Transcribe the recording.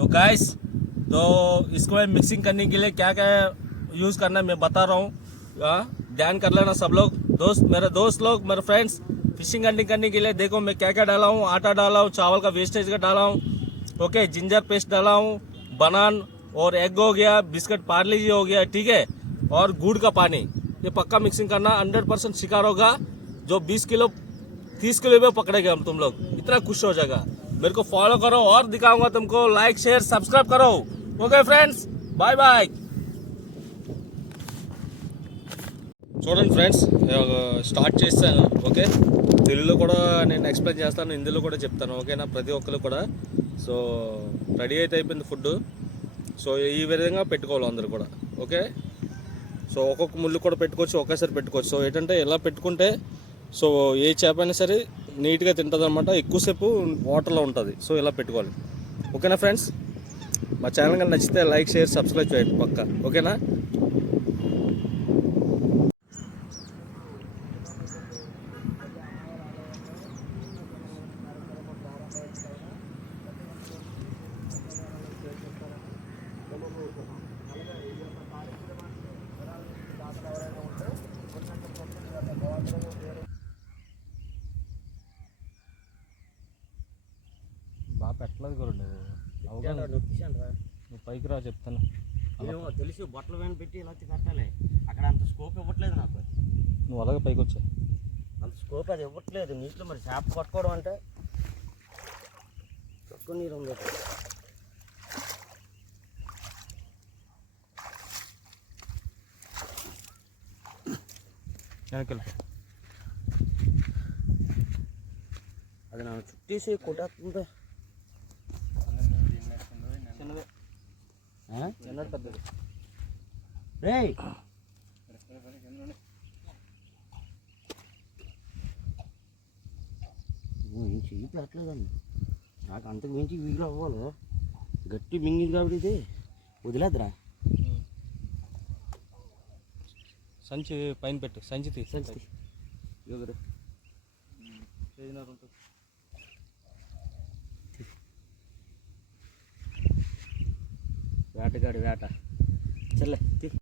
तो गाइस तो इसको मैं मिक्सिंग करने के लिए क्या क्या यूज़ करना है मैं बता रहा हूँ। हाँ, ध्यान कर लेना सब लोग। दोस्त मेरे दोस्त लोग मेरे फ्रेंड्स फिशिंग हंटिंग करने के लिए देखो मैं क्या क्या डाला हूँ। आटा डाला हूँ चावल का वेस्टेज का डाला हूँ। ओके जिंजर पेस्ट डाला हूँ बनान और एग हो गया बिस्किट पार्ले जी हो गया ठीक है? और गुड़ का पानी। ये पक्का मिक्सिंग करना हंड्रेड परसेंट शिकार होगा। जो 20 किलो 30 किलो में पकड़ेंगे हम तुम लोग इतना खुश हो जाएगा। मेरे को फॉलो करो और दिखाऊंगा तुमको लाइक शेयर सब्सक्राइब करो ओके फ्रेंड्स बाय बाय చూడండి ఫ్రెండ్స్ స్టార్ట్ చేస్తాను ఓకే తెలుగులో కూడా నేను ఎక్స్ప్లెయిన్ చేస్తాను హిందీలో కూడా చెప్తాను ఓకేనా ప్రతి ఒక్కరు కూడా సో రెడీ అయితే అయిపోయింది ఫుడ్ సో ఈ విధంగా పెట్టుకోవాలి అందరూ కూడా ఓకే సో ఒక్కొక్క ముళ్ళు కూడా పెట్టుకోవచ్చు ఒకేసారి పెట్టుకోవచ్చు సో ఏంటంటే ఇలా పెట్టుకుంటే సో ఏ చేప అయినా సరే నీట్గా తింటుంది అనమాట ఎక్కువసేపు వాటర్లో ఉంటుంది. సో ఇలా పెట్టుకోవాలి. ఓకేనా ఫ్రెండ్స్? మా ఛానల్ కానీ నచ్చితే లైక్ షేర్ సబ్స్క్రైబ్ చేయండి పక్క. ఓకేనా? బాగా పెట్టలేదు గురుండి. నువ్వు పైకి రా చెప్తాను. ఏమో తెలుసు బొట్టలు వేని పెట్టి ఇలా వచ్చి పెట్టాలి అక్కడ అంత స్కోప్ ఇవ్వట్లేదు నాకు. నువ్వు అలాగే పైకి వచ్చా. అంత స్కోప్ అది ఇవ్వట్లేదు. నీటిలో మరి చేప పట్టుకోవడం అంటే తక్కువ నీరు ఉంది. అది నన్ను చుట్టేసి కొట్టేస్తుంది. ఏం చెయ్యి పెట్టలేదండి నాకు అంతకు మించి వీలు అవ్వాలి గట్టి మింగింది కాబట్టి ఇది వదిలేద్దురా సంచి పైన పెట్టు సంచి తీసి సంచి ఎదురు ఉంటుంది? వేటగాడి వేట. చల్లే తీ.